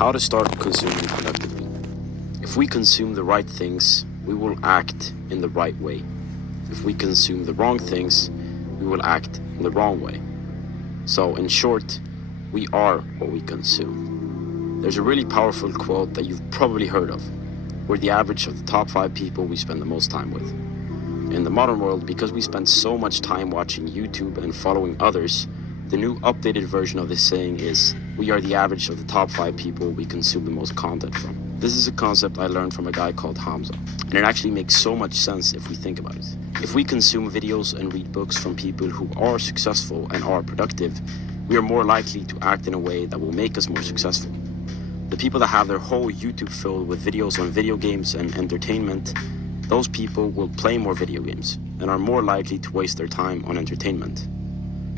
How to start consuming productively. If we consume the right things, we will act in the right way. If we consume the wrong things, we will act in the wrong way. So in short, we are what we consume. There's a really powerful quote that you've probably heard of. We're the average of the top 5 people we spend the most time with. In the modern world, because we spend so much time watching YouTube and following others, the new updated version of this saying is, we are the average of the top 5 people we consume the most content from. This is a concept I learned from a guy called Hamza, and it actually makes so much sense if we think about it. If we consume videos and read books from people who are successful and are productive, we are more likely to act in a way that will make us more successful. The people that have their whole YouTube filled with videos on video games and entertainment, those people will play more video games and are more likely to waste their time on entertainment.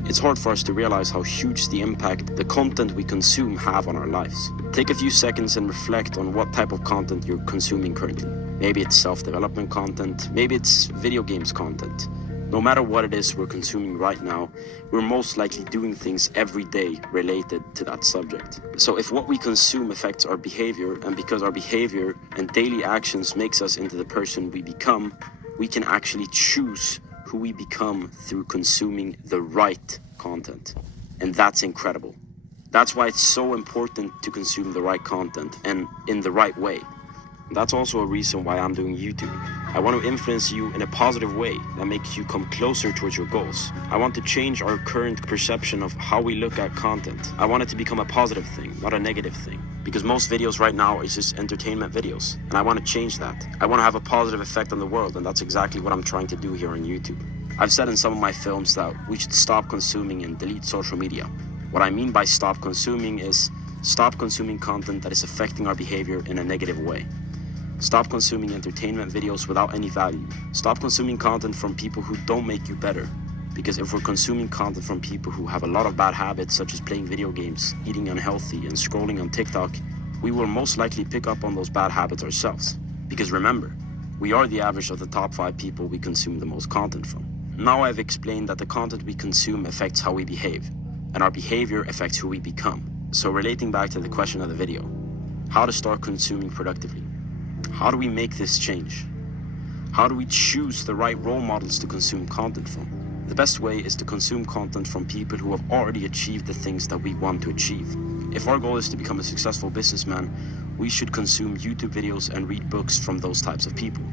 It's hard for us to realize how huge the impact the content we consume have on our lives. Take a few seconds and reflect on what type of content you're consuming currently. Maybe it's self-development content, maybe it's video games content. No matter what it is we're consuming right now, we're most likely doing things every day related to that subject. So if what we consume affects our behavior, and because our behavior and daily actions makes us into the person we become, we can actually choose who we become through consuming the right content. And that's incredible. That's why it's so important to consume the right content and in the right way. That's also a reason why I'm doing YouTube. I want to influence you in a positive way that makes you come closer towards your goals. I want to change our current perception of how we look at content. I want it to become a positive thing, not a negative thing. Because most videos right now is just entertainment videos. And I want to change that. I want to have a positive effect on the world, and that's exactly what I'm trying to do here on YouTube. I've said in some of my films that we should stop consuming and delete social media. What I mean by stop consuming is stop consuming content that is affecting our behavior in a negative way. Stop consuming entertainment videos without any value. Stop consuming content from people who don't make you better. Because if we're consuming content from people who have a lot of bad habits, such as playing video games, eating unhealthy, and scrolling on TikTok, we will most likely pick up on those bad habits ourselves. Because remember, we are the average of the top 5 people we consume the most content from. Now I've explained that the content we consume affects how we behave, and our behavior affects who we become. So relating back to the question of the video, how to start consuming productively. How do we make this change? How do we choose the right role models to consume content from? The best way is to consume content from people who have already achieved the things that we want to achieve. If our goal is to become a successful businessman, we should consume YouTube videos and read books from those types of people.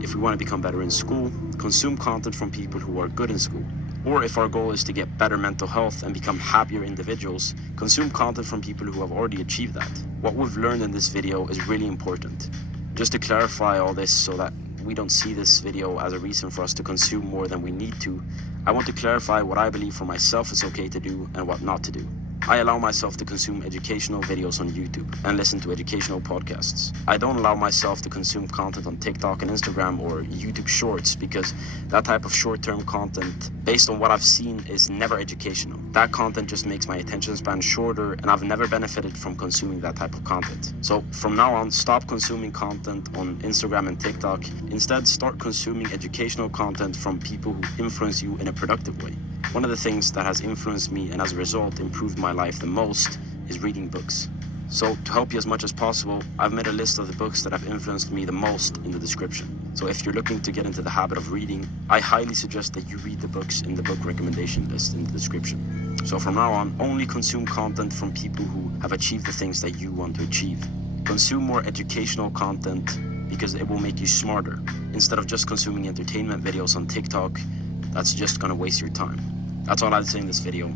If we want to become better in school, consume content from people who are good in school. Or if our goal is to get better mental health and become happier individuals, consume content from people who have already achieved that. What we've learned in this video is really important. Just to clarify all this so that we don't see this video as a reason for us to consume more than we need to, I want to clarify what I believe for myself is okay to do and what not to do. I allow myself to consume educational videos on YouTube and listen to educational podcasts. I don't allow myself to consume content on TikTok and Instagram or YouTube Shorts because that type of short-term content, based on what I've seen, is never educational. That content just makes my attention span shorter, and I've never benefited from consuming that type of content. So from now on, stop consuming content on Instagram and TikTok. Instead, start consuming educational content from people who influence you in a productive way. One of the things that has influenced me and as a result improved my life the most is reading books. So to help you as much as possible, I've made a list of the books that have influenced me the most in the description. So if you're looking to get into the habit of reading, I highly suggest that you read the books in the book recommendation list in the description. So from now on, only consume content from people who have achieved the things that you want to achieve. Consume more educational content because it will make you smarter. Instead of just consuming entertainment videos on TikTok, that's just gonna waste your time. That's all I'd say in this video.